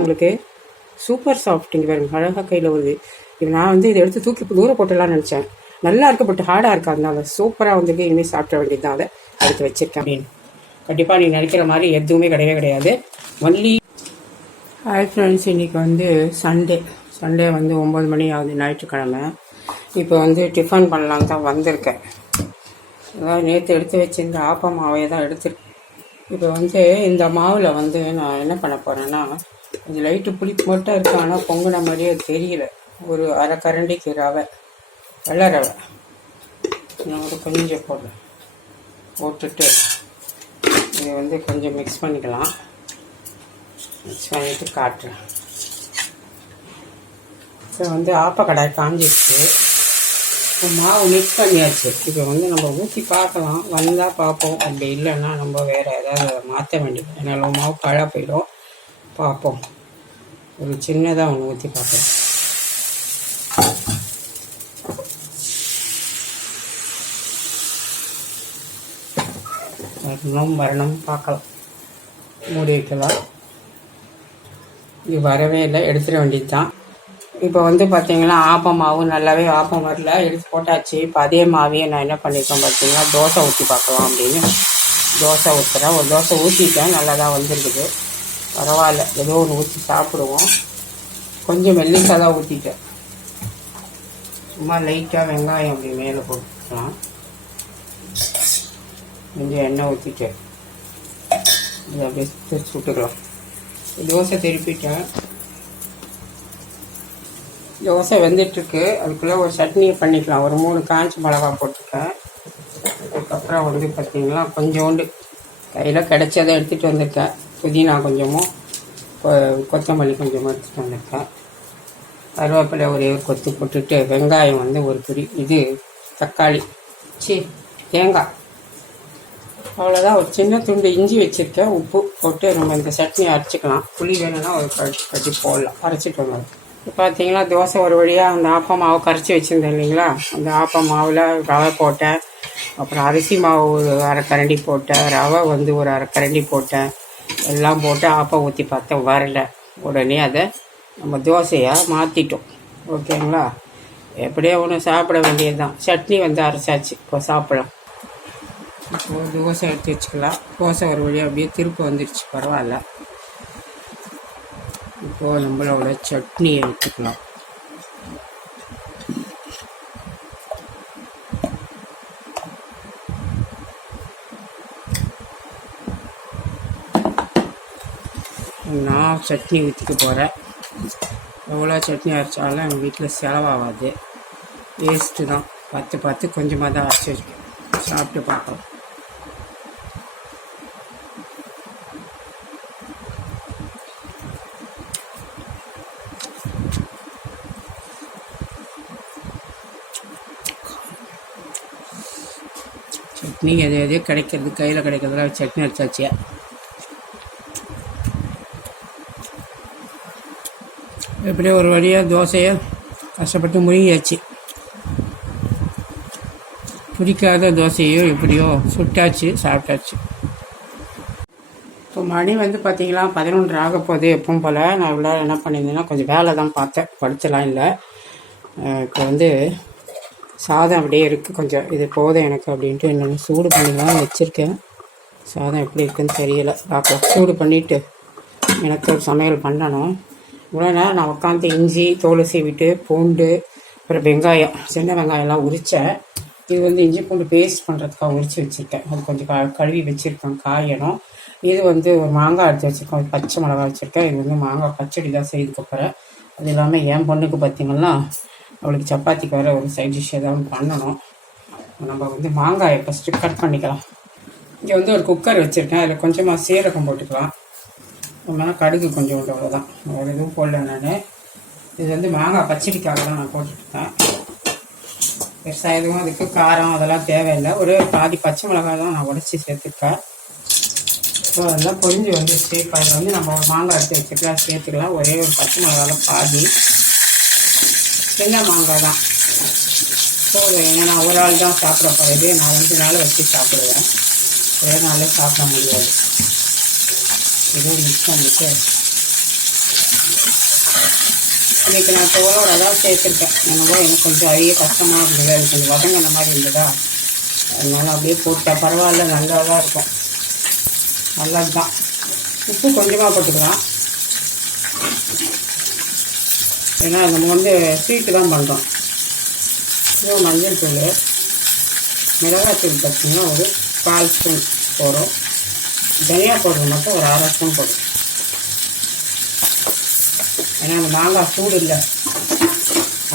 உங்களுக்கு? Super soft இங்கே பாருங்க அழகாக கையில் வருது. இது நான் வந்து இதை எடுத்து தூக்கி தூரம் போட்டலாம்னு நினச்சேன். நல்லா இருக்கு பட் ஹார்டாக இருக்கா? அதனால சூப்பராக வந்துட்டு இனிமேல் சாப்பிட வேண்டியது தான் அதை எடுத்து வச்சிருக்கேன். அப்படின்னு. கண்டிப்பாக நீ நினைக்கிற மாதிரி எதுவுமே கிடையவே கிடையாது. ஒன்லி ஹாய் ஃப்ரெண்ட்ஸ் இன்றைக்கி வந்து சண்டே சண்டே வந்து ஒம்பது மணி ஆகுது ஞாயிற்றுக்கிழமை. இப்போ வந்து டிஃபன் பண்ணலாம் தான் வந்திருக்கேன். அதாவது நேற்று எடுத்து வச்சிருந்த ஆப்ப மாவையை தான் எடுத்துருக்கேன் இப்போ வந்து இந்த மாவில் வந்து நான் என்ன பண்ண போகிறேன்னா இது லைட்டு புளிப்பு மட்டும் இருக்கு ஆனால் பொங்குன மாதிரியே தெரியல. ஒரு அரை கரண்டிக்கு ரவை. வெள்ளை ரவை. நான் ஒரு கொஞ்சம் போடுறேன். போட்டுட்டு இதை வந்து கொஞ்சம் மிக்ஸ் பண்ணிக்கலாம். மிக்ஸ் பண்ணிவிட்டு காட்டுறேன். இப்போ வந்து ஆப்பக்கடாய் காஞ்சிடுச்சு இப்போ மாவு மிக்ஸ் பண்ணியாச்சு. இப்போ வந்து நம்ம ஊற்றி பார்க்கலாம். வந்தால் பார்ப்போம். அப்படி இல்லைன்னா நம்ம வேறு ஏதாவது மாற்ற வேண்டியது. ஏன்னா மாவு பழ போயிடும். பார்ப்போம். ஒரு சின்னதாக ஒன்று ஊற்றி பார்க்குறேன் வரணும் வரணும் பார்க்கலாம். மூடி வைக்கலாம். இது வரவே இல்லை எடுத்துட வேண்டியது தான் இப்போ வந்து பார்த்தீங்கன்னா ஆப்பம் மாவு நல்லாவே ஆப்பம் வரல. எடுத்து போட்டாச்சு. இப்போ அதே மாவையே நான் என்ன பண்ணியிருக்கேன் பார்த்தீங்கன்னா தோசை ஊற்றி பார்க்கலாம் அப்படின்னு. தோசை ஊற்றுறேன் ஒரு தோசை ஊற்றிட்டேன் நல்லா தான் வந்துருக்குது. பரவாயில்ல. ஏதோ ஒன்று ஊற்றி சாப்பிடுவோம். கொஞ்சம் மெல்லிசாக தான் ஊற்றிட்டேன் சும்மா லைட்டாக வெங்காயம் அப்படி மேலே போட்டுக்கலாம். கொஞ்சம் எண்ணெய் ஊற்றிட்டு இது அப்படியே பிரிச்சு விட்டுக்கலாம். தோசை திருப்பிட்டேன். தோசை வெந்துட்டுருக்கு. அதுக்குள்ளே ஒரு சட்னி பண்ணிக்கலாம். ஒரு மூணு காஞ்சி மிளகா போட்டிருக்கேன். அதுக்கப்புறம் வந்து பார்த்திங்கன்னா கொஞ்சோண்டு. கையில் கிடைச்சதை எடுத்துகிட்டு வந்திருக்கேன் புதினா கொஞ்சமும் கொத்தமல்லி கொஞ்சமாக எடுத்துகிட்டு வந்திருக்கேன் கருவேப்பிலை ஒரே ஒரு கொத்து போட்டுட்டு வெங்காயம் வந்து ஒரு பிடி இது தக்காளி சி தேங்காய். அவ்வளோதான் ஒரு சின்ன துண்டு இஞ்சி வச்சுருக்கேன். உப்பு போட்டு நம்ம இந்த சட்னி அரைச்சிக்கலாம். புளி வேணும்னா ஒரு கட்டி கட்டி போடலாம். அரைச்சிட்டு வந்தோம். இப்போ பார்த்தீங்கன்னா தோசை ஒரு வழியாக அந்த ஆப்ப மாவு கரைச்சி வச்சுருந்தேன் இல்லைங்களா? அந்த ஆப்ப மாவில் ரவை போட்டேன். அப்புறம் அரிசி மாவு ஒரு அரை கரண்டி போட்டேன். ரவை வந்து ஒரு அரை கரண்டி போட்டேன். எல்லாம் போட்டு ஆப்பம் ஊற்றி பார்த்தேன் வரல. உடனே அதை நம்ம தோசையாக மாற்றிட்டோம் ஓகேங்களா? எப்படியோ ஒன்று சாப்பிட வேண்டியது தான் சட்னி வந்து அரைச்சாச்சு. இப்போ சாப்பிடலாம். இப்போ தோசை எடுத்து வச்சுக்கலாம். தோசை ஒரு வழியாக அப்படியே திருப்பி வந்துடுச்சு பரவாயில்ல. இப்போ நம்மளோட சட்னி எடுத்துக்கலாம். நான் சட்னி ஊற்றிக்க போகிறேன் எவ்வளோ சட்னி அரைச்சாலும் எங்கள் வீட்டில் செலவாகாது. வேஸ்ட்டு தான். பார்த்து பார்த்து கொஞ்சமாக தான் அரைச்சி வச்சுக்கேன் சாப்பிட்டு பார்க்கலாம் சட்னி எது எதையோ கிடைக்கிறது கையில் கிடைக்கிறதுலாம் சட்னி அரைச்சாச்சு. எப்படியோ ஒரு வழியாக தோசையை கஷ்டப்பட்டு முழுகியாச்சு பிடிக்காத தோசையோ எப்படியோ சுட்டாச்சு சாப்பிட்டாச்சு. இப்போ மணி வந்து பார்த்தீங்களா பதினொன்று ஆக போகுது எப்பவும் போல். நான் இவ்வளோ என்ன பண்ணியிருந்தேன்னா கொஞ்சம் வேலை தான் பார்த்தேன். படிச்சலாம் இல்லை. இப்போ வந்து சாதம் அப்படியே இருக்குது கொஞ்சம் இது போதும் எனக்கு அப்படின்ட்டு என்னென்ன சூடு பண்ணிடலாம் வச்சுருக்கேன். சாதம் எப்படி இருக்குன்னு தெரியலை. பார்க்கலாம். சூடு பண்ணிவிட்டு எனக்கு ஒரு சமையல் பண்ணணும். இவ்வளோ நேரம் நான் உட்காந்து இஞ்சி தோலை சீவிட்டு பூண்டு அப்புறம் வெங்காயம் சின்ன வெங்காயம்லாம் உரித்தேன் இது வந்து இஞ்சி பூண்டு பேஸ்ட் பண்ணுறதுக்காக உரித்து வச்சுருக்கேன். அது கொஞ்சம் க கழுவி வச்சுருக்கேன் காயணும். இது வந்து ஒரு மாங்காய் எடுத்து வச்சுருக்கோம் பச்சை மிளகா வச்சுருக்கேன். இது வந்து மாங்காய் பச்சடி தான் செய்ததுக்கு அப்புறம். அது இல்லாமல் என் பொண்ணுக்கு பார்த்தீங்கன்னா அவளுக்கு சப்பாத்திக்கு வர ஒரு சைட் டிஷ் ஏதாவது பண்ணணும். நம்ம வந்து மாங்காயை ஃபஸ்ட்டு கட் பண்ணிக்கலாம். இங்கே வந்து ஒரு குக்கர் வச்சுருக்கேன். அதில் கொஞ்சமாக சீரகம் போட்டுக்கலாம். அப்புறமா கடுகு கொஞ்சம் உண்டு அவ்வளோதான் வேறு எதுவும் போடல நான். இது வந்து மாங்காய் பச்சடிக்காக தான் நான் போட்டுருக்கேன் பெருசாக எதுவும் அதுக்கு காரம் அதெல்லாம் தேவையில்லை. ஒரு பாதி பச்சை மிளகாய் தான் நான் உடச்சி சேர்த்துருக்கேன். ஸோ அதெல்லாம் பொறிஞ்சு வந்துருச்சு. இப்போ அதில் வந்து நம்ம மாங்காய் எடுத்து வச்சுக்கலாம். சேர்த்துக்கலாம். ஒரே ஒரு பச்சை மிளகாவில் பாதி. சின்ன மாங்காய் தான். ஸோ ஏன்னா நான் ஒரு ஆள் தான் சாப்பிட போகிறது நான் ரெண்டு நாள் வச்சு சாப்பிடுவேன். ஒரே நாளில் சாப்பிட முடியாது. ஏதோ மிக்ஸ் பண்ணிட்டு இன்றைக்கி நான் தோலோட தான் சேர்த்துருக்கேன். என்னவோ எனக்கு கொஞ்சம் அழிய கஷ்டமாக இருந்தது அது கொஞ்சம் வதங்கின மாதிரி இருந்ததா? அதனால அப்படியே போட்டால் பரவாயில்ல. நல்லா தான் இருக்கும். நல்லது தான் உப்பு கொஞ்சமாக போட்டுக்கலாம். ஏன்னா நம்ம வந்து ஸ்வீட்டு தான் பண்ணுறோம் இன்னும் மஞ்சள் தூள். மிளகாத்தூள் பார்த்தீங்கன்னா ஒரு கால் ஸ்பூன் போகிறோம் தனியா பவுடர் மட்டும் ஒரு அரை ஸ்பூன் போடும் ஏன்னா அந்த மாங்காய் சூடு இல்லை.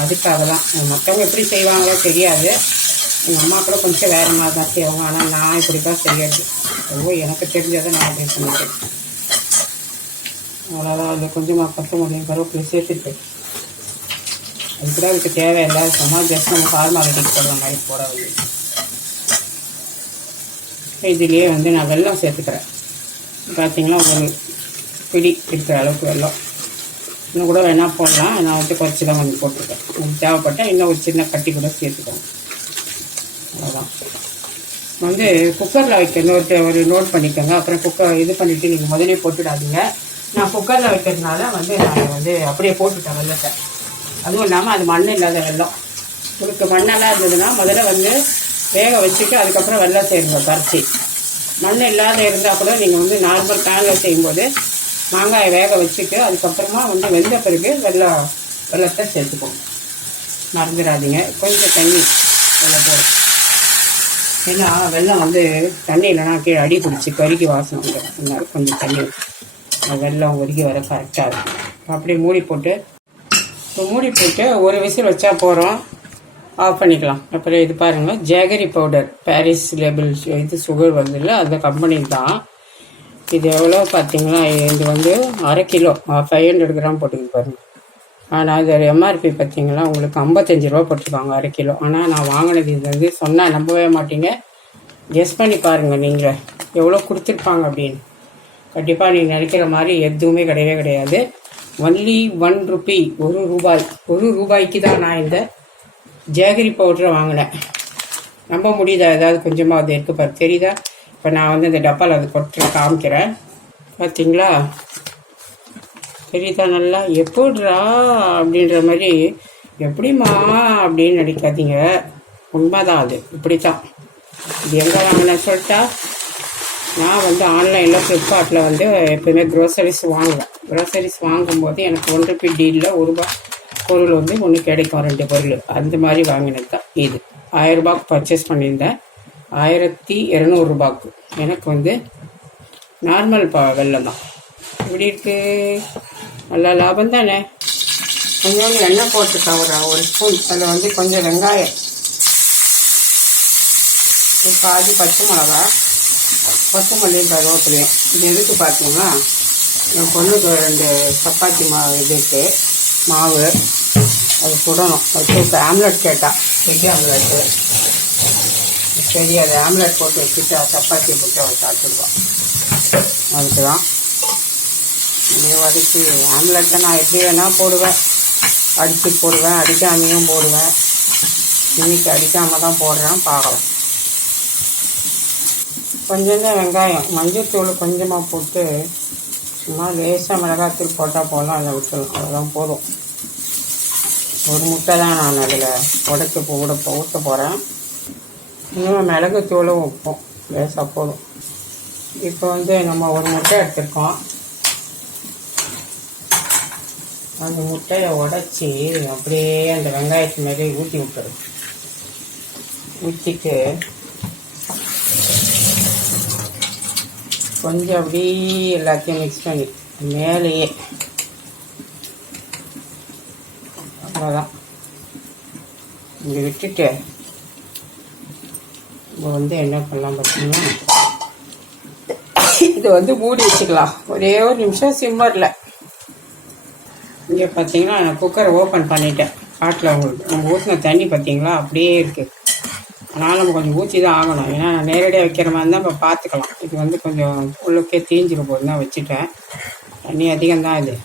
அதுக்காக தான் மற்றவங்க எப்படி செய்வாங்களோ தெரியாது. எங்கள் அம்மா கூட கொஞ்சம் வேறு மாதிரி தான் செய்வாங்க. ஆனால் நான் இப்படி தான் தெரியாது ஓ எனக்கு தெரிஞ்சதை நான் அப்படி பண்ணிட்டேன். அவ்வளோதான் அதில் கொஞ்சமாக கொத்தமல்லியும் கருவேப்பிலை சேர்த்துட்டு. அது கூட அதுக்கு தேவையில்லை. சும்மா ஜஸ்ட் நம்ம ஃபார்மாலிட்டிக்கு போடுற மாதிரி போட வேண்டியது. இதுலேயே வந்து நான் வெள்ளம் சேர்த்துக்கிறேன். பார்த்தீங்கன்னா ஒரு பிடி இருக்கிற அளவுக்கு வெள்ளம். இன்னும் கூட வேணால் போடலாம். நான் வந்து குறைச்சி தான் கொஞ்சம் போட்டிருக்கேன். உங்களுக்கு தேவைப்பட்டால் இன்னும் ஒரு சின்ன கட்டி கூட சேர்த்துக்கோங்க. அவ்வளோதான் வந்து குக்கரில் வைக்கணும் ஒரு ஒரு நோட் பண்ணிக்கோங்க. அப்புறம் குக்கர் இது பண்ணிவிட்டு நீங்கள் முதலே போட்டுடாதீங்க. நான் குக்கரில் வைக்கிறதுனால வந்து நான் வந்து அப்படியே போட்டுட்டேன் வெள்ளத்தை. அதுவும் இல்லாமல் அது மண் இல்லாத வெள்ளம். உங்களுக்கு மண்ணெல்லாம் இருந்ததுன்னா முதல்ல வந்து வேக வச்சுட்டு அதுக்கப்புறம் வெள்ளம் சேருங்க கரைச்சி மண் இல்லாத இருந்தால் கூட நீங்கள் வந்து நார்மல் பேனில் செய்யும்போது மாங்காயை வேக வச்சுட்டு அதுக்கப்புறமா வந்து வெந்த பிறகு வெள்ளம் வெள்ளத்தை சேர்த்துக்கோங்க. மறந்துடாதீங்க. கொஞ்சம் தண்ணி வெள்ளம் போடும் ஏன்னா வெள்ளம் வந்து தண்ணி இல்லைனா கீழே அடி பிடிச்சி கருகி வாசனை வந்துடும் அதனால கொஞ்சம் தண்ணி அந்த வெள்ளம் உருகி வர கரெக்டாக இருக்கும். அப்படியே மூடி போட்டு இப்போ மூடி போட்டு ஒரு விசில் வச்சா போகிறோம் ஆஃப் பண்ணிக்கலாம். அப்புறம் இது பாருங்கள் ஜேகரி பவுடர் பாரிஸ் லேபிள் இது சுகர் வந்துல அந்த கம்பெனி தான். இது எவ்வளோ பார்த்தீங்கன்னா இது வந்து அரை கிலோ. ஃபைவ் ஹண்ட்ரட் கிராம் போட்டுக்கு பாருங்க. ஆனால் இது எம்ஆர்பி பார்த்தீங்களா? உங்களுக்கு ஐம்பத்தஞ்சு ரூபா போட்டிருக்காங்க அரை கிலோ. ஆனால் நான் வாங்கினது இது வந்து சொன்னால் நம்பவே மாட்டீங்க. கெஸ் பண்ணி பாருங்கள் நீங்கள் எவ்வளோ கொடுத்துருப்பாங்க அப்படின்னு. கண்டிப்பாக நீங்கள் நினைக்கிற மாதிரி எதுவுமே கிடையவே கிடையாது. ஒன்லி ஒன் ருபி ஒரு ரூபாய். ஒரு ரூபாய்க்கு தான் நான் இந்த ஜேகரி பவுடரை வாங்கினேன். நம்ப முடியுதா? ஏதாவது கொஞ்சமாக அது இருக்கு பாரு. தெரியுதா? இப்போ நான் வந்து இந்த டப்பாவில் அது கொட்டு காமிக்கிறேன். பார்த்தீங்களா தெரியுதா நல்லா? எப்படிரா அப்படின்ற மாதிரி எப்படிம்மா அப்படின்னு நினைக்காதீங்க. உண்மைதான் அது. இப்படி தான் இது எங்கே வாங்கினேன் சொல்லிட்டா நான் வந்து ஆன்லைனில் ஃப்ளிப்கார்ட்டில் வந்து எப்போயுமே க்ரோசரிஸ் வாங்குவேன். க்ரோசரிஸ் வாங்கும்போது எனக்கு ஒன்று ருபி டீலில் ஒரு ரூபா பொருள் வந்து ஒன்று கிடைக்கும் ரெண்டு பொருள். அந்த மாதிரி வாங்கினது தான் இது. ஆயிரரூபாக்கு பர்ச்சேஸ் பண்ணியிருந்தேன். ஆயிரத்தி இரநூறுபாக்கு எனக்கு வந்து நார்மல் பா வெள்ளம் தான். இப்படி இருக்கு? நல்லா லாபம் தானே? கொஞ்சோண்டு எண்ணெய் போட்டுருக்கேன் ஒரு ஒரு ஸ்பூன் அதில் வந்து கொஞ்சம் வெங்காயம். பாதி பச்சை மிளகா கொத்தமல்லியும் கருவேப்பிலையும். இது எதுக்கு பார்த்தீங்கன்னா என் பொண்ணுக்கு ரெண்டு சப்பாத்தி மா இது இருக்குது மாவு. அது சுடணும். வச்சு ஆம்லெட் கேட்டா. Egg omelette. சரி அது ஆம்லெட் போட்டு வச்சுட்டு சப்பாத்தி போட்டு அவள் சாப்பிடுவான் அதுக்கு தான் இது வதக்கி ஆம்லெட்டை நான் எப்படி வேணால் போடுவேன். அடித்து போடுவேன் அடிக்காமையும் போடுவேன். இன்னைக்கு அடிக்காமல் தான் போடுறேன் பார்க்கலாம். கொஞ்சம் வெங்காயம் மஞ்சத்தூள் கொஞ்சமாக போட்டு சும்மா லேசாக மிளகாத்தூள் போட்டால் போடலாம் அதை விட்டுரும் அதெல்லாம் போதும். ஒரு முட்டை தான் நான் அதில் உடச்சி போட ஊற்ற போகிறேன் இன்னும் மிளகுத்தூளும் வைப்போம் லேசாக போதும். இப்போ வந்து நம்ம ஒரு முட்டை எடுத்துருக்கோம். அந்த முட்டையை உடச்சி அப்படியே அந்த வெங்காயத்து மேலே ஊற்றி விட்டுரு ஊற்றிட்டு கொஞ்சம் அப்படியே எல்லாத்தையும் மிக்ஸ் பண்ணி மேலேயே அவ்வளோதான் இங்கே விட்டுட்டு இப்போ வந்து என்ன பண்ணலாம் பார்த்தீங்கன்னா இது வந்து மூடி வச்சுக்கலாம். ஒரே ஒரு நிமிஷம் சிம்மரில் இங்கே பார்த்தீங்கன்னா நான் குக்கரை ஓப்பன் பண்ணிட்டேன். காட்டில் உங்களுக்கு நம்ம ஊற்றின தண்ணி பார்த்தீங்களா அப்படியே இருக்குது அதனால் நம்ம கொஞ்சம் ஊற்றி தான் ஆகணும். ஏன்னா நேரடியாக வைக்கிற மாதிரி இருந்தால் நம்ம பார்த்துக்கலாம் இது வந்து கொஞ்சம் உள்ளுக்கே தீஞ்சிரும் போது தான் வச்சுட்டேன். தண்ணி அதிகம் தான் இது.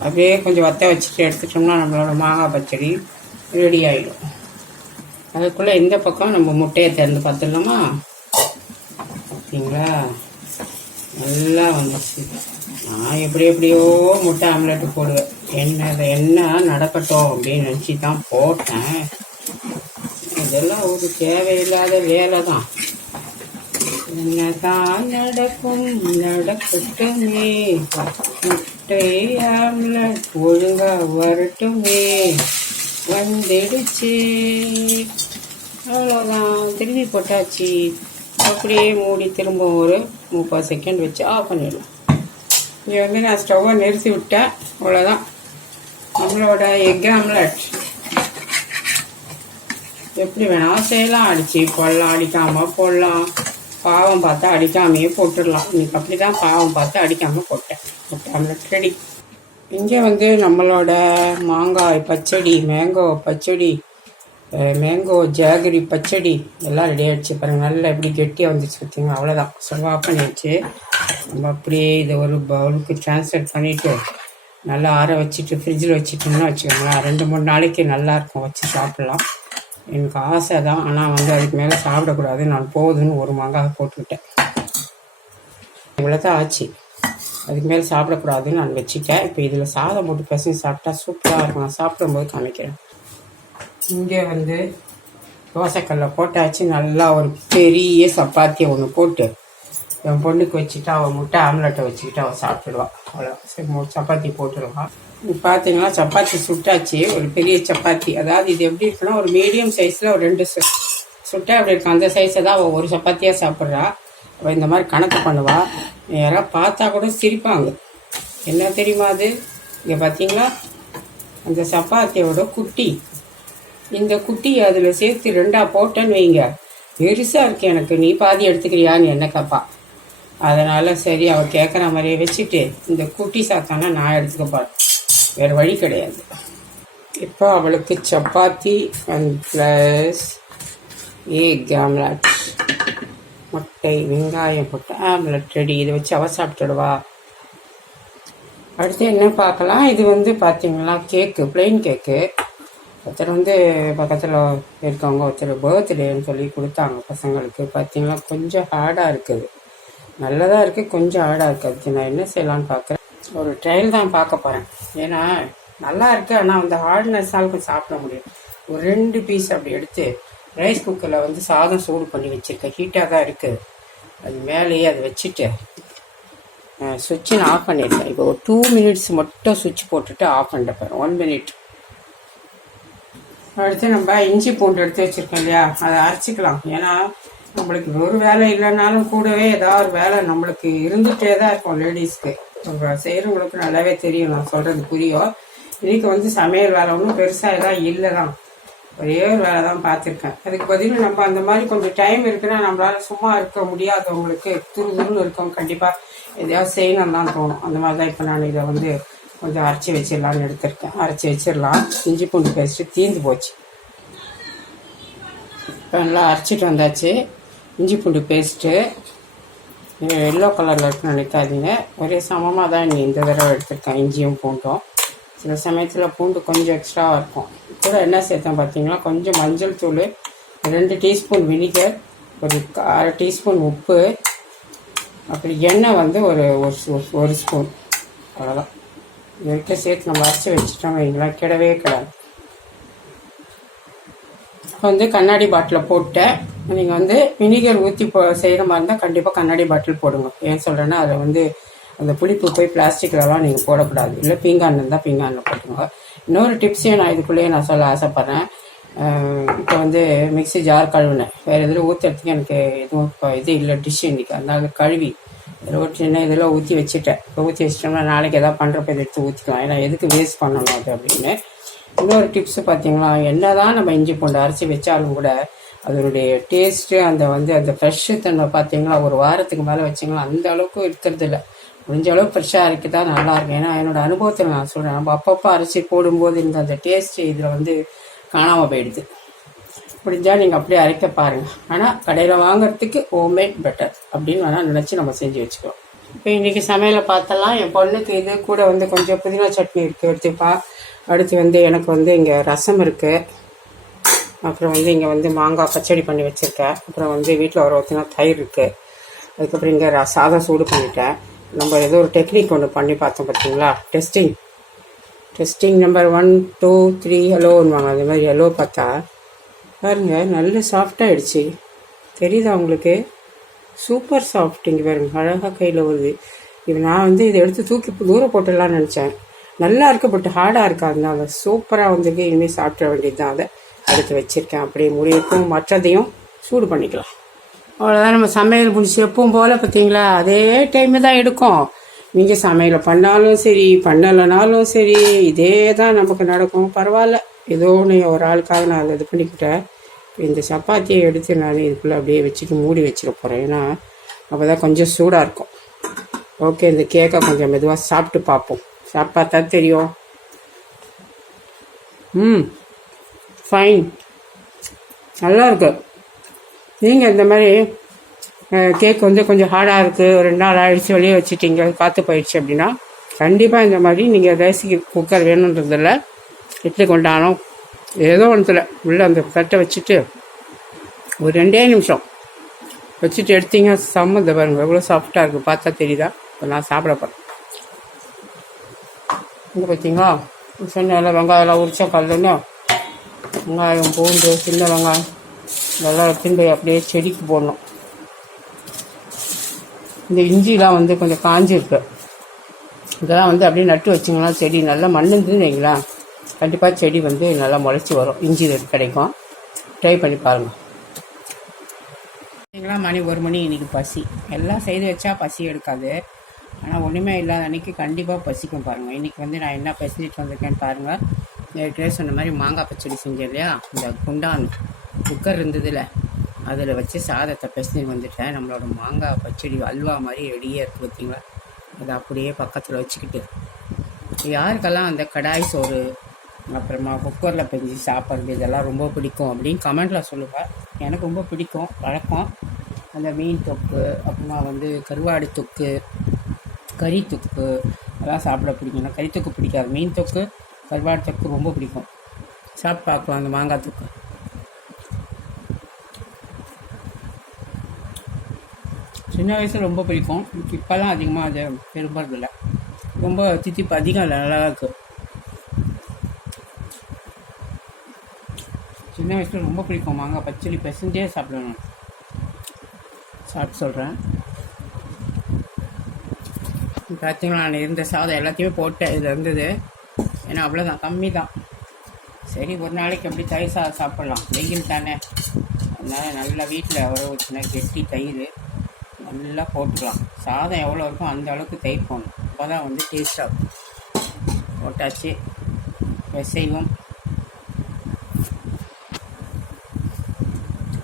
அப்படியே கொஞ்சம் வத்த வச்சுட்டு எடுத்துட்டோம்னா நம்மளோட மாங்காய் பச்சடி ரெடி ஆகிடும் அதுக்குள்ளே இந்த பக்கம் நம்ம முட்டையை திறந்து பார்த்துடலாமா? பார்த்தீங்களா? நல்லா வந்துச்சு நான் எப்படி எப்படியோ முட்டை ஆம்லெட்டு போடுவேன். என்ன என்ன நடக்கட்டும் அப்படின்னு நினச்சி தான் போட்டேன். இதெல்லாம் ஒரு தேவையில்லாத வேலை தான் என்னதான் நடக்கும் நடக்கட்டுமே. முட்டை ஆம்லெட் ஒழுங்கா வரட்டுமே. வந்துடுச்சு. அவ்வளோதான் திரும்பி போட்டாச்சு. அப்படியே மூடி திரும்ப ஒரு முப்பது செகண்ட் வச்சு ஆஃப் பண்ணிவிடும் இங்கே வந்து நான் ஸ்டவ்வை நிறுத்தி விட்டேன். அவ்வளோதான் நம்மளோட எக் ஆம்லெட் எப்படி வேணாலும் செய்யலாம். அடிச்சு போடலாம். அடிக்காமல் போடலாம். பாவம் பார்த்து அடிக்காமையே போட்டுடலாம். இன்னைக்கு அப்படி தான் பாவம் பார்த்து அடிக்காம போட்டேன். முட்டை ரெடி இங்கே வந்து நம்மளோட மாங்காய் pachadi mango pachadi mango jaggery pachadi எல்லாம் ரெடி ஆகிடுச்சு பாருங்கள் நல்லா எப்படி கெட்டியாக வந்துச்சு பார்த்தீங்க அவ்வளோதான் ஸ்டவ் ஆஃப் பண்ணிடுச்சு நம்ம அப்படியே இதை ஒரு பவுலுக்கு ட்ரான்ஸ்ஃபர் பண்ணிவிட்டு நல்லா ஆற வச்சுட்டு ஃப்ரிட்ஜில் வச்சுட்டோம்னா வச்சுக்கோங்களேன் ரெண்டு மூணு நாளைக்கு நல்லாயிருக்கும். வச்சு சாப்பிட்லாம். எனக்கு ஆசை தான். ஆனால் வந்து அதுக்கு மேலே சாப்பிடக்கூடாது நான் போதுன்னு ஒரு மாங்காய் போட்டுக்கிட்டேன். இவ்வளோ தான் ஆச்சு. அதுக்கு மேலே சாப்பிடக்கூடாதுன்னு நான் வச்சுட்டேன். இப்போ இதில் சாதம் போட்டு பசங்க சாப்பிட்டா சூப்பராக இருக்கும். நான் சாப்பிடும்போது காமிக்கிறேன். இங்கே வந்து தோசைக்கல்ல போட்டாச்சு. நல்லா ஒரு பெரிய சப்பாத்தியை ஒன்று போட்டு என் பொண்ணுக்கு வச்சுட்டு அவள் முட்டை ஆம்லெட்டை வச்சுக்கிட்டு அவள் சாப்பிடுவாள் அவ்வளோ சரி சப்பாத்தி போட்டுருவான் பார்த்தீங்கன்னா சப்பாத்தி சுட்டாச்சு. ஒரு பெரிய சப்பாத்தி. அதாவது இது எப்படி இருக்குன்னா ஒரு மீடியம் சைஸில் ஒரு ரெண்டு சு சுட்டா அப்படி இருக்கும். அந்த சைஸை தான் அவள் ஒரு சப்பாத்தியாக சாப்பிட்றா. அவள் இந்த மாதிரி கணக்கு பண்ணுவா. யாராவது பார்த்தா கூட சிரிப்பாங்க. என்ன தெரியுமா அது? இங்கே பார்த்தீங்களா அந்த சப்பாத்தியோட குட்டி. இந்த குட்டி அதில் சேர்த்து ரெண்டாக போட்டேன்னு வைங்க. பெருசாக இருக்கு எனக்கு. நீ பாதி எடுத்துக்கிறியான்னு என்ன கேப்பா. அதனால் சரி அவள் கேட்குற மாதிரியே வச்சுட்டு இந்த குட்டி சாத்தானா நான் எடுத்துக்க போறேன். வேறு வழி கிடையாது. இப்போ அவளுக்கு chapati and plus egg omelette முட்டை வெங்காயம் போட்டு ஆம்லெட் ரெடி. இதை வச்சு அவள் சாப்பிட்டுடுவா. அடுத்து என்ன பார்க்கலாம்? இது வந்து பார்த்தீங்களா கேக்கு பிளெயின் கேக்கு. ஒருத்தர் வந்து பக்கத்தில் இருக்கவங்க ஒருத்தர் பர்த்டேன்னு சொல்லி கொடுத்தாங்க பசங்களுக்கு. பார்த்தீங்கன்னா கொஞ்சம் ஹார்டாக இருக்குது. நல்லதாக இருக்குது கொஞ்சம் ஹார்டாக இருக்குது அதுக்கு நான் என்ன செய்யலான்னு பார்க்குறேன். ஒரு ட்ரையல் தான் பார்க்க போகிறேன் ஏன்னா நல்லா இருக்குது ஆனால் அந்த ஹார்ட்னஸ்ஸால் கொஞ்சம் சாப்பிட முடியும். ஒரு ரெண்டு பீஸ் அப்படி எடுத்து ரைஸ் குக்கரில் வந்து சாதம் சூடு பண்ணி வச்சுருக்கேன். ஹீட்டாக தான் இருக்குது அது மேலேயே அதை வச்சுட்டு சுவிட்சு நான் ஆஃப் பண்ணியிருக்கேன் இப்போ ஒரு டூ மினிட்ஸ் மட்டும் சுவிட்ச் போட்டுட்டு ஆஃப் பண்ணிட்டேன் ஒன் மினிட் அடுத்து நம்ம இஞ்சி பூண்டு எடுத்து வச்சுருக்கோம் இல்லையா? அதை அரைச்சிக்கலாம். ஏன்னா நம்மளுக்கு ஒரு வேலை இல்லைனாலும் கூடவே ஏதாவது ஒரு வேலை நம்மளுக்கு இருந்துகிட்டே தான் இருக்கும் லேடிஸ்க்கு நம்ம செய்கிறவங்களுக்கு நல்லாவே தெரியும் நான் சொல்கிறது புரியும். இன்னைக்கு வந்து சமையல் வேலை ஒன்றும் பெருசாக எல்லாம் இல்லை தான் ஒரே ஒரு வேலை தான் பார்த்துருக்கேன். அதுக்கு பதில் நம்ம அந்த மாதிரி கொஞ்சம் டைம் இருக்குன்னா நம்மளால சும்மா இருக்க முடியாதவங்களுக்கு துரு துருன்னு இருக்கும் கண்டிப்பாக எதையாவது செய்யணும் தான் தோணும். அந்த மாதிரி தான் இப்போ நான் இதை வந்து கொஞ்சம் அரைச்சி வச்சிடலான்னு எடுத்திருக்கேன். அரைச்சி வச்சிடலாம். இஞ்சி பூண்டு பேஸ்ட்டு தீந்து போச்சு. இப்போ நல்லா அரைச்சிட்டு வந்தாச்சு. இஞ்சி பூண்டு பேஸ்ட்டு எல்லோ கலரில் இருக்குன்னு நினைக்காதீங்க. ஒரே சமமாக தான் இந்த தடவை எடுத்திருக்கேன். இஞ்சியும் பூண்டும். சில சமயத்தில் பூண்டு கொஞ்சம் எக்ஸ்ட்ராவாக இருக்கும். கூட என்ன சேர்த்தேன் பார்த்தீங்கன்னா கொஞ்சம் மஞ்சள் தூள் ரெண்டு டீஸ்பூன் வினிகர் ஒரு அரை டீஸ்பூன் உப்பு அப்புறம் எண்ணெய் வந்து ஒரு ஒரு ஸ்பூன். அவ்வளோதான் இது வரைக்கும் சேர்த்து நம்ம அரைச்சி வச்சுட்டோம் வைங்களா கிடவே கிடாது. வந்து கண்ணாடி பாட்டிலில் போட்டேன். நீங்கள் வந்து வினிகர் ஊற்றி போ செய்கிற மாதிரி இருந்தால் கண்டிப்பாக கண்ணாடி பாட்டில் போடுங்க. ஏன் சொல்கிறேன்னா அதை வந்து அந்த புளிப்பு போய் பிளாஸ்டிக்லலாம் நீங்கள் போடக்கூடாது. இல்லை பீங்கான் இருந்தால் பீங்கானில் போட்டுங்க இன்னொரு டிப்ஸையும் நான் இதுக்குள்ளேயே நான் சொல்ல ஆசைப்பட்றேன். இப்போ வந்து மிக்ஸி ஜார் கழுவினேன். வேறு எதில் ஊற்றுறதுக்கு எனக்கு எதுவும் இப்போ இது இல்லை டிஷ் இன்னைக்கு. அதனால கழுவி. இதில் ஒரு சின்ன இதில் ஊற்றி வச்சுட்டேன். இப்போ ஊற்றி வச்சிட்டோம்னா நாளைக்கு எதாவது பண்ணுறப்ப இதை எடுத்து ஊற்றிக்கலாம் ஏன்னா எதுக்கு வேஸ்ட் பண்ணணும் அது அப்படின்னு. இன்னொரு டிப்ஸ் பார்த்தீங்களா? என்னதான் நம்ம இஞ்சி பூண்டு அரைச்சி வச்சாலும் கூட அதனுடைய டேஸ்ட்டு அந்த வந்து அந்த ஃப்ரெஷ்ஷு தன்மை பார்த்தீங்களா? ஒரு வாரத்துக்கு மேலே வச்சிங்களா? அந்த அளவுக்கு இருக்கிறது இல்லை. முடிஞ்ச அளவுக்கு ஃப்ரெஷ்ஷாக அரைக்க தான் நல்லா இருக்கும். ஏன்னா என்னோட அனுபவத்தில் நான் சொல்கிறேன் நம்ம அப்பப்போ அரைச்சி போடும்போது இந்த அந்த டேஸ்ட்டு இதில் வந்து காணாமல் போயிடுது. முடிஞ்சால் நீங்கள் அப்படியே அரைக்க பாருங்கள் ஆனால் கடையில் வாங்குறதுக்கு ஹோம்மேட் பெட்டர் அப்படின்னு வேணால் நினச்சி நம்ம செஞ்சு வச்சுக்கிறோம் இப்போ இன்றைக்கி சமையலை பார்த்தலாம். என் பொண்ணுக்கு இது கூட வந்து கொஞ்சம் புதினா சட்னி இருக்குது எடுத்துப்பா. அடுத்து வந்து எனக்கு வந்து இங்கே ரசம் இருக்குது அப்புறம் வந்து இங்கே வந்து மாங்காய் பச்சடி பண்ணி வச்சுருக்கேன். அப்புறம் வந்து வீட்டில் ஒரு ஒத்தினா தயிர் இருக்குது அதுக்கப்புறம் இங்கே ர- சாதம் சூடு பண்ணிட்டேன். நம்ம ஏதோ ஒரு டெக்னிக் ஒன்று பண்ணி பார்த்தோம் பார்த்தீங்களா? Testing. Testing number one two three ஹலோன்னுவாங்க. அது மாதிரி ஹலோ பார்த்தா பாருங்க நல்ல சாஃப்டாகிடுச்சு தெரியுதா உங்களுக்கு? சூப்பர் சாஃப்ட் இங்கே பாருங்க. அழகாக கையில் வருது. இது நான் வந்து இதை எடுத்து தூக்கி தூரம் போட்டுடலாம்னு நினச்சேன். நல்லா இருக்கு பட் ஹார்டாக இருக்கா. அதனால சூப்பராக வந்திருக்கு இனிமேல் சாப்பிட வேண்டியது தான் அதை அடுத்து வச்சுருக்கேன். அப்படியே முடிவுக்கும் மற்றதையும் சூடு பண்ணிக்கலாம். அவ்வளோதான் நம்ம சமையல் முடிச்சு எப்பவும் போல் பார்த்தீங்களா? அதே டைமு தான் எடுக்கும். நீங்கள் சமையல் பண்ணாலும் சரி பண்ணலைனாலும் சரி இதே தான் நமக்கு நடக்கும். பரவாயில்ல. ஏதோ ஒன்று ஒரு ஆளுக்காக நான் அதை இது பண்ணிக்கிட்டேன். இந்த சப்பாத்தியை எடுத்து நான் இதுக்குள்ளே அப்படியே வச்சுட்டு மூடி வச்சிட போகிறேன் ஏன்னா அப்போ தான் கொஞ்சம் சூடாக இருக்கும். ஓகே இந்த கேக்கை கொஞ்சம் மெதுவாக சாப்பிட்டு பார்ப்போம். சாப்பிட்டு தெரியும். ம் ஃபைன் நல்லா இருக்கு. நீங்கள் இந்த மாதிரி கேக் வந்து கொஞ்சம் ஹார்டாக இருக்குது ரெண்டு நாள் ஆயிடுச்சு வெளியே வச்சுட்டீங்க காற்று போயிடுச்சு அப்படின்னா கண்டிப்பாக இந்த மாதிரி நீங்கள் ரைஸுக்கு குக்கர் வேணுன்றதில்ல இட்லி கொண்டானோ ஏதோ ஒன்றுல உள்ளே அந்த தட்டை வச்சுட்டு ஒரு ரெண்டே நிமிஷம். வச்சுட்டு எடுத்தீங்க சம்மந்த பாருங்கள் எவ்வளோ சாஃப்டாக இருக்குது பார்த்தா தெரியுதா? இப்போ நான் சாப்பிட போகிறேன் இங்கே பார்த்தீங்களா சொன்ன வெங்காயம்லாம் உரிச்சா கல்லுன்னு வெங்காயம் பூண்டு சின்ன வெங்காயம் இதெல்லாம் எடுத்துன்னு போய் அப்படியே செடிக்கு போடணும் இந்த இஞ்சிலாம் வந்து கொஞ்சம் காஞ்சிருக்கு இதெல்லாம் வந்து அப்படியே நட்டு வச்சிங்கன்னா செடி நல்லா மண்ணுந்துன்னு வைங்களா கண்டிப்பாக செடி வந்து நல்லா முளைச்சி வரும் இஞ்சி கிடைக்கும் ட்ரை பண்ணி பாருங்கள் சரிங்களா மணி ஒரு மணி இன்னைக்கு பசி எல்லாம் செய்து வச்சா பசி எடுக்காது ஆனால் ஒன்றுமே இல்லாத அன்றைக்கி கண்டிப்பாக பசிக்கும் பாருங்கள் இன்றைக்கி வந்து நான் என்ன பசிச்சுட்டு வந்திருக்கேன்னு பாருங்கள் ஏற்கனவே சொன்ன மாதிரி மாங்காய் பச்சடி செஞ்சேன் இல்லையா? இந்த குண்டான் குக்கர் இருந்ததில்ல அதில் வச்சு சாதத்தை பிசைஞ்சு வந்துட்டேன். நம்மளோட மாங்காய் பச்சடி அல்வா மாதிரி ரெடியாக இருக்குது பார்த்தீங்களா அதை அப்படியே பக்கத்தில் வச்சுக்கிட்டு. யாருக்கெல்லாம் அந்த கடாய் சோறு அப்புறமா குக்கரில் பெஞ்சு சாப்பிட்றது இதெல்லாம் ரொம்ப பிடிக்கும் அப்படின்னு கமெண்ட்டில் சொல்லுவாள் எனக்கு ரொம்ப பிடிக்கும் வழக்கம். அந்த மீன் தொக்கு அப்புறமா வந்து கருவாடு தொக்கு கறி தொக்கு அதெல்லாம் சாப்பிட பிடிக்கும். நான் கறி தொக்கு பிடிக்காது. மீன் தொக்கு கருவாடு தொக்கு ரொம்ப பிடிக்கும். சாப்பிட்டு பார்க்கலாம் அந்த மாங்காய் தொக்கு. சின்ன வயசில் ரொம்ப பிடிக்கும். இப்போல்லாம் அதிகமாக அதை விரும்புறதில்ல ரொம்ப தித்திப்பு அதிகம் இல்லை. நல்லா இருக்குது சின்ன வயசில் ரொம்ப பிடிக்கும் மாங்காய். பச்சடி பெசஞ்சே சாப்பிடணும் சாப்பிட்டு சொல்கிறேன் பார்த்தீங்களா நான் இருந்த சாதம் எல்லாத்தையுமே போட்டேன் இதில் இருந்தது. ஏன்னா அவ்வளோதான் கம்மி தான் சரி ஒரு நாளைக்கு எப்படி தயிர் சாதம் சாப்பிட்லாம். வெயில் தானே. அதனால் நல்லா வீட்டில் உர வச்சுனா கெட்டி தயிர் நல்லா போட்டுக்கலாம். சாதம் எவ்வளோ இருக்கும் அந்த அளவுக்கு தயிர் போடணும். அப்போ தான் வந்து டேஸ்ட்டாக போட்டாச்சு. பிசைவும்.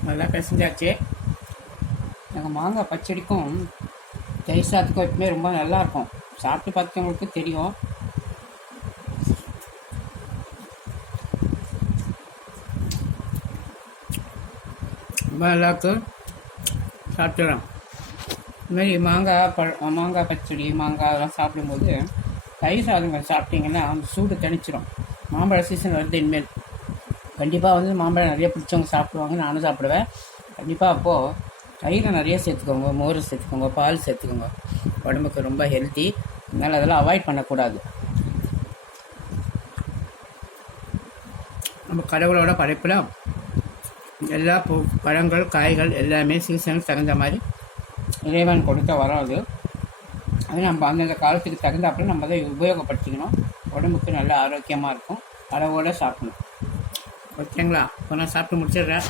நல்லா பிசைஞ்சாச்சு. எங்கள் மாங்காய் பச்சடிக்கும் தயிர் சாதத்துக்கும் எப்பவுமே ரொம்ப நல்லாயிருக்கும். சாப்பிட்டு பார்த்தவங்களுக்கு தெரியும். ரொம்ப நல்லாயிருக்கு. சாப்பிட்டுறோம் இதுமாரி மாங்காய் பழ மாங்காய் பச்சடி மாங்காய் அதெல்லாம் சாப்பிடும்போது தயிர் சாதங்கள் சாப்பிட்டீங்கன்னா அந்த சூடு தணிச்சிடும் மாம்பழ சீசன் வருது இனிமேல். கண்டிப்பாக வந்து மாம்பழம் நிறைய பிடிச்சவங்க சாப்பிடுவாங்க. நானும் சாப்பிடுவேன். கண்டிப்பாக அப்போது தயிரை நிறைய சேர்த்துக்கோங்க மோர் சேர்த்துக்கோங்க பால் சேர்த்துக்கோங்க. உடம்புக்கு ரொம்ப ஹெல்த்தி அதனால் அதெல்லாம் அவாய்ட் பண்ணக்கூடாது. நம்ம கடவுளோட படைப்பில் எல்லா பூ பழங்கள் காய்கள் எல்லாமே சீசனுக்கு தகுந்த மாதிரி இறைவன் கொடுத்த வரோம் அது. அது நம்ம அந்தந்த காலத்துக்கு தகுந்தாப்புல நம்ம அதை உபயோகப்படுத்திக்கணும். உடம்புக்கு நல்ல ஆரோக்கியமாக இருக்கும். அளவோடு சாப்பிடணும். ஓகேங்களா? இப்போ நான் சாப்பிட்டு முடிச்சிடுறேன்.